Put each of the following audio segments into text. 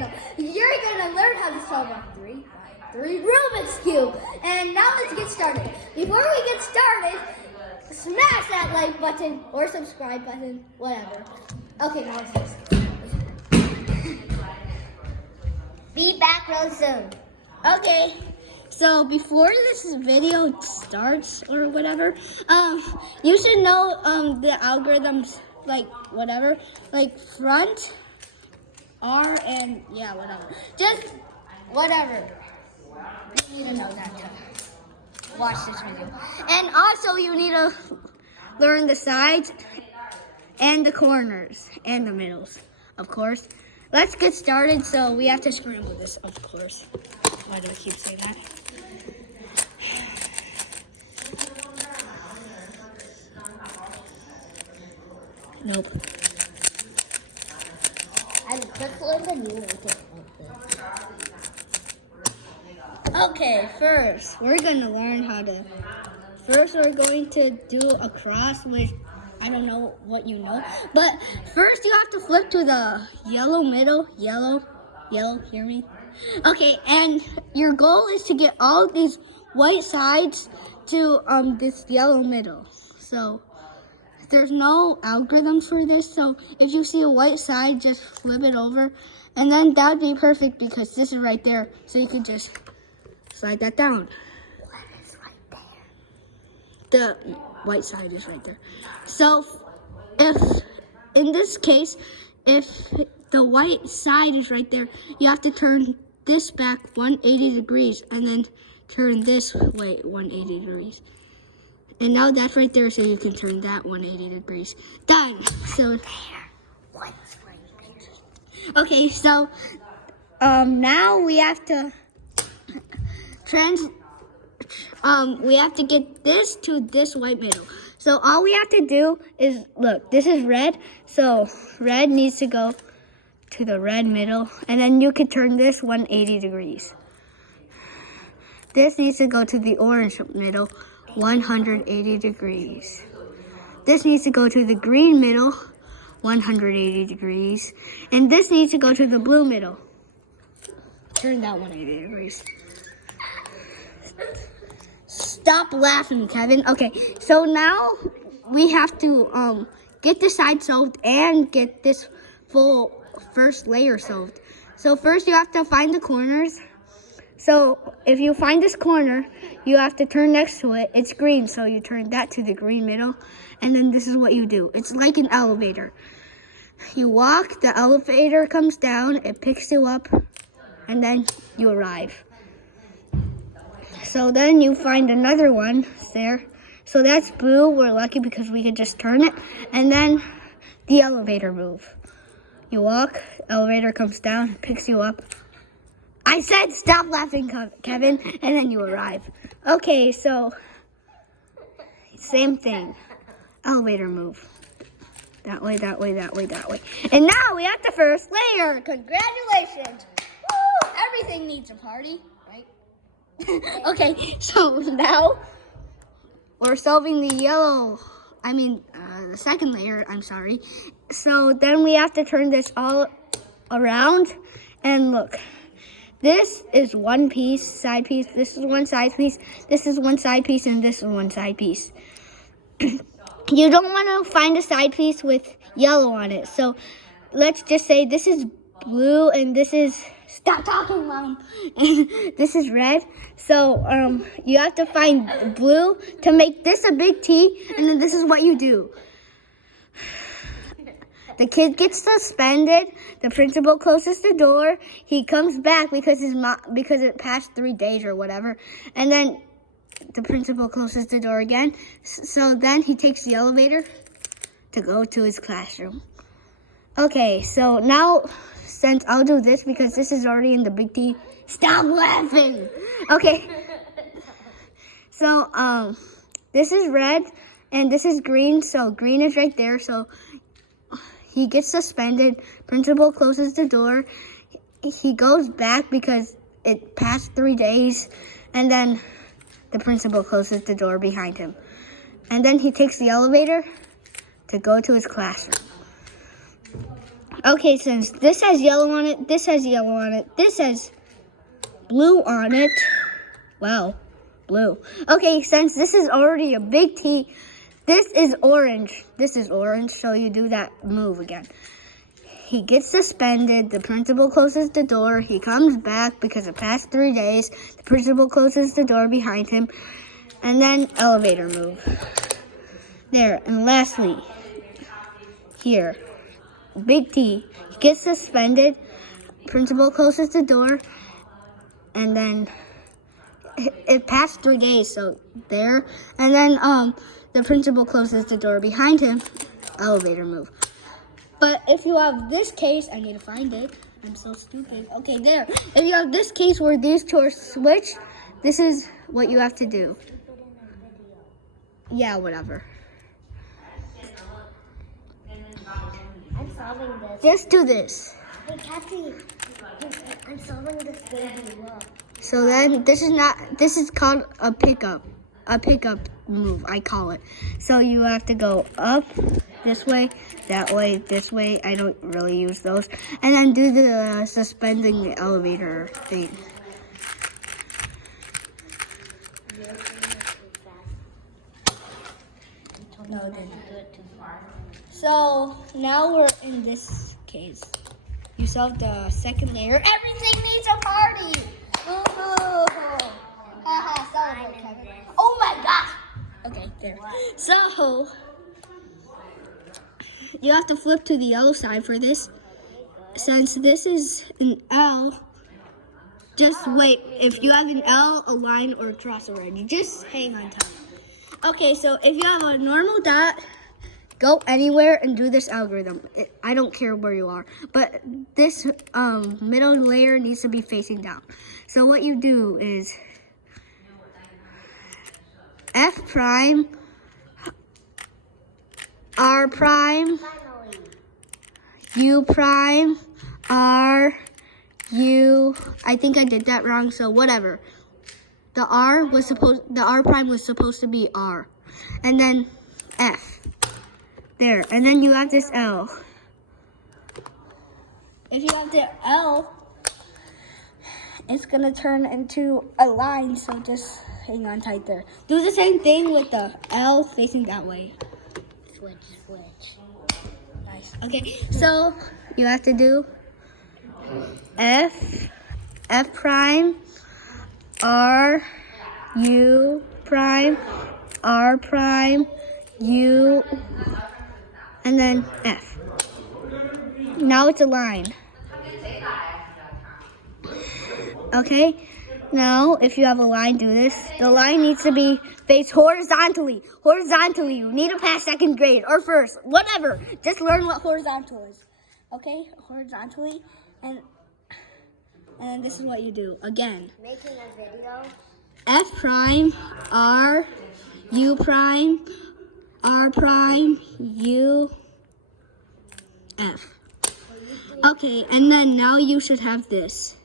channel. You're gonna learn how to solve a 3x3 Rubik's Cube. And now let's get started. Before we get started, smash that like button or subscribe button, whatever. Okay, now it's this. Be back real soon. Okay, so before this video starts or whatever, you should know the algorithms, like whatever, like front, R, and yeah, whatever. Just whatever. You need to know that to watch this video. And also you need to learn the sides and the corners and the middles, of course. Let's get started. So we have to scramble this, of course. Why do I keep saying that? Nope. I'm quickly the new Okay, first we're gonna learn how to. First, we're going to do a cross, which I don't know what you know, but first you have to flip to the yellow middle. Yellow. Hear me? Okay, and your goal is to get all of these white sides to this yellow middle. So there's no algorithms for this. So if you see a white side, just flip it over, and then that would be perfect because this is right there. So you could just slide that down. What is right there? The white side is right there. So if, in this case, if the white side is right there, you have to turn this back 180 degrees and then turn this way 180 degrees. And now that's right there, so you can turn that 180 degrees. Done. So What's right there? okay, so now we have to we have to get this to this white middle. So all we have to do is, look, this is red. So red needs to go to the red middle. And then you can turn this 180 degrees. This needs to go to the orange middle, 180 degrees. This needs to go to the green middle, 180 degrees. And this needs to go to the blue middle. Turn that 180 degrees. Stop laughing, Kevin. Okay, so now we have to get the side solved and get this full first layer solved. So first you have to find the corners. So if you find this corner, you have to turn next to it. It's green, so you turn that to the green middle. And then this is what you do. It's like an elevator. You walk, the elevator comes down, it picks you up, and then you arrive. So then you find another one there. So that's blue. We're lucky because we can just turn it. And then the elevator move. You walk, elevator comes down, picks you up. I said stop laughing, Kevin, and then you arrive. Okay, so same thing. Elevator move. That way, that way, that way, that way. And now we have the first layer. Congratulations. Woo! Everything needs a party, right? Okay, so now we're solving the the second layer, I'm sorry. So then we have to turn this all around, and look, this is one piece, side piece, this is one side piece, this is one side piece, and this is one side piece. You don't want to find a side piece with yellow on it. So let's just say this is blue and this is, stop talking, Mom. And this is red. So you have to find blue to make this a big T, and then this is what you do. The kid gets suspended. The principal closes the door. He comes back because it passed 3 days or whatever, and then the principal closes the door again. So then he takes the elevator to go to his classroom. Okay, so now, since I'll do this because this is already in the big T. Stop laughing. Okay. So this is red and this is green. So green is right there. So he gets suspended. Principal closes the door. He goes back because it passed 3 days, and then the principal closes the door behind him. And then he takes the elevator to go to his classroom. Okay, since this has yellow on it, this has yellow on it, this has blue on it. Wow, blue. Okay, since this is already a big T, this is orange. This is orange, so you do that move again. He gets suspended. The principal closes the door. He comes back because it passed 3 days. The principal closes the door behind him. And then elevator move. There. And lastly, here, big T. He gets suspended. Principal closes the door. And then it passed 3 days, so there. And then the principal closes the door behind him. Elevator move. But if you have this case, I need to find it. I'm so stupid. Okay, there. If you have this case where these two are switched, this is what you have to do. Yeah, whatever. I'm solving this. Just do this. Hey, Kathy, I'm solving this baby. Look. So then this is called a pickup move, I call it. So you have to go up this way, that way, this way. I don't really use those. And then do the suspending the elevator thing. No, it didn't. So now we're in this case. You solved the second layer. Everything needs a party. Oh, oh my gosh. Okay, there. So you have to flip to the other side for this. Since this is an L, just wait. If you have an L, a line, or a cross already, just hang on tight. Okay, so if you have a normal dot, go anywhere and do this algorithm. I don't care where you are, but this middle layer needs to be facing down. So what you do is F prime, R prime, U prime, R, U. I think I did that wrong, so whatever. The R prime was supposed to be R, and then F. There, and then you have this L. If you have the L, it's gonna turn into a line, so just hang on tight there. Do the same thing with the L facing that way. Switch. Nice. Okay, so you have to do F prime, R, U prime, R prime, U, and then F. Now it's a line. Okay, now if you have a line, do this. The line needs to be faced horizontally. Horizontally, you need to pass second grade or first, whatever. Just learn what horizontal is. Okay, horizontally, and this is what you do. Again, Making a video. F prime, R, U prime, R prime, U, F. Okay, and then now you should have this.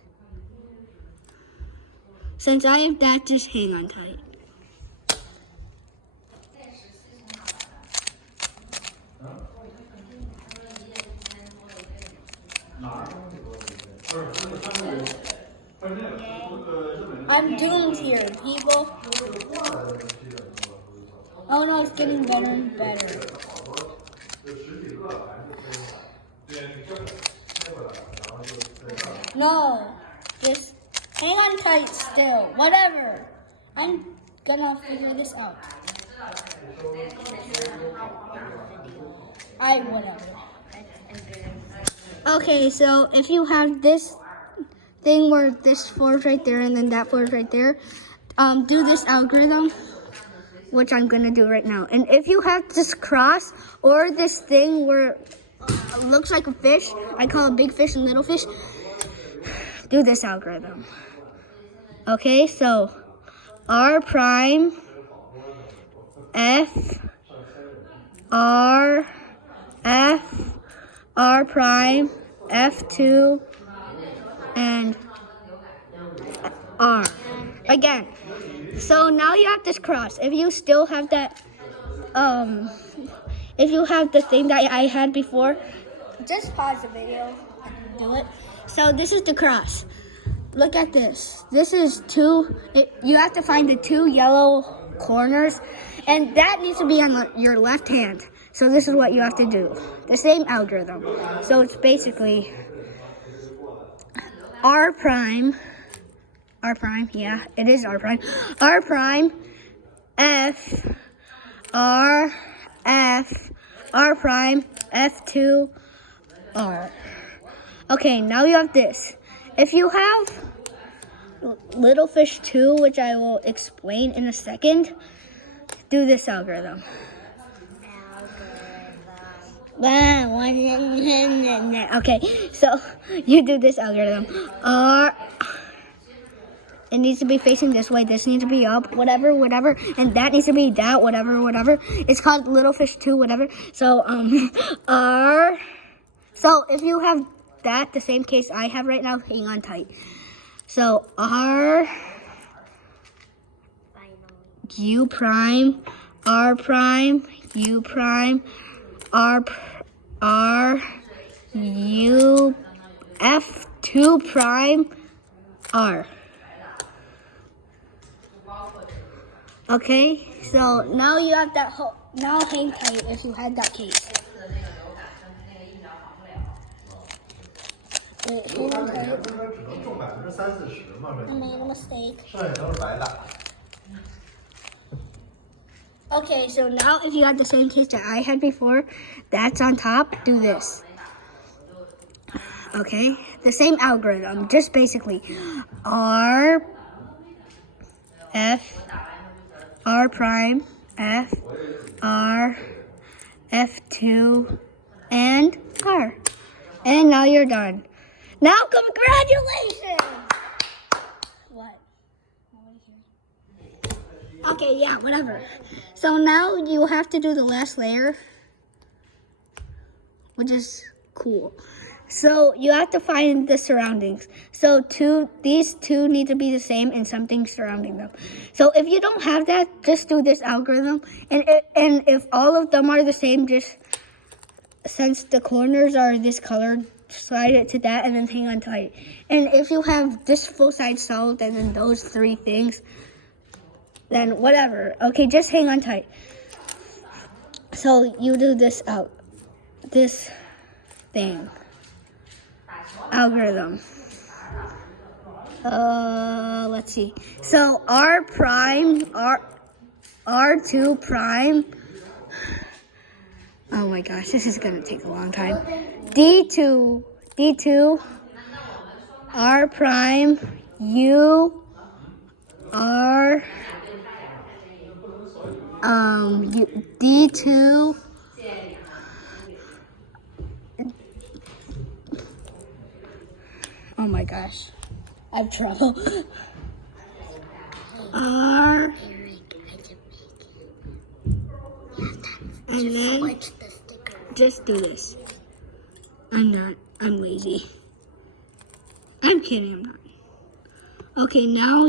Since I have that, just hang on tight. I'm doomed here, people. Oh no, it's getting better and better. No, just hang on tight still. Whatever. I'm gonna figure this out. Whatever. Okay, so if you have this thing where this floor's right there and then that floor's right there, do this algorithm, which I'm gonna do right now. And if you have this cross or this thing where it looks like a fish, I call it big fish and little fish, do this algorithm. Okay, so R prime, F, R, F, R prime, F2, and R. Again. So now you have this cross. If you still have that, if you have the thing that I had before, just pause the video and do it. So this is the cross. Look at this. This is you have to find the 2 yellow corners, and that needs to be on your left hand. So this is what you have to do. The same algorithm. So it's basically R prime, yeah, it is R prime. R prime, F, R, F, R prime, F2, R. Okay, now you have this. If you have little fish 2, which I will explain in a second, do this algorithm. Okay, so you do this algorithm. It needs to be facing this way. This needs to be up, whatever, and that needs to be that, whatever. It's called little fish 2, whatever. So R. So if you have that, the same case I have right now, hang on tight. So R, U prime, R prime, U prime, R, U, F2 prime, R. Okay, so now you have that whole, now hang tight if you had that case. Wait, hang on tight. I made a mistake. Okay, so now if you had the same case that I had before, that's on top, do this. Okay, the same algorithm, just basically R, F, R prime, F, R, F2, and R. And now you're done. Now congratulations! What? Okay, yeah, whatever. So now you have to do the last layer, which is cool. So you have to find the surroundings. So these two need to be the same and something surrounding them. So if you don't have that, just do this algorithm. And if all of them are the same, just since the corners are this color, slide it to that and then hang on tight. And if you have this full side solved and then those 3 things, then whatever. Okay, just hang on tight. So you do this this thing. Algorithm. Let's see. So R prime, R2 prime. Oh my gosh, this is gonna take a long time. D2, R prime, U, R, D2, oh my gosh, I have trouble. R, and then just do this. I'm lazy. I'm kidding, I'm not. Okay, now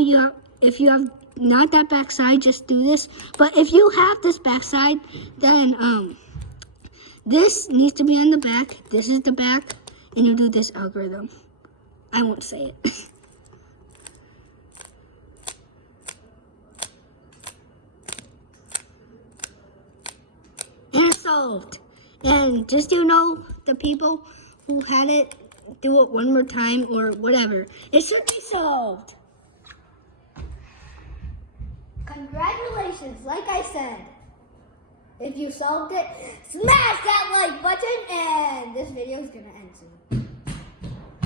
if you have not that back side, just do this. But if you have this back side, then this needs to be on the back. This is the back, and you do this algorithm. I won't say it. And it's solved. And just the people who had it, do it one more time or whatever. It should be solved. Congratulations, like I said. If you solved it, smash that like button and this video is gonna end soon.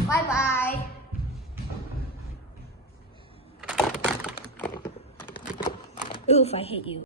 Bye-bye. Oof, I hate you.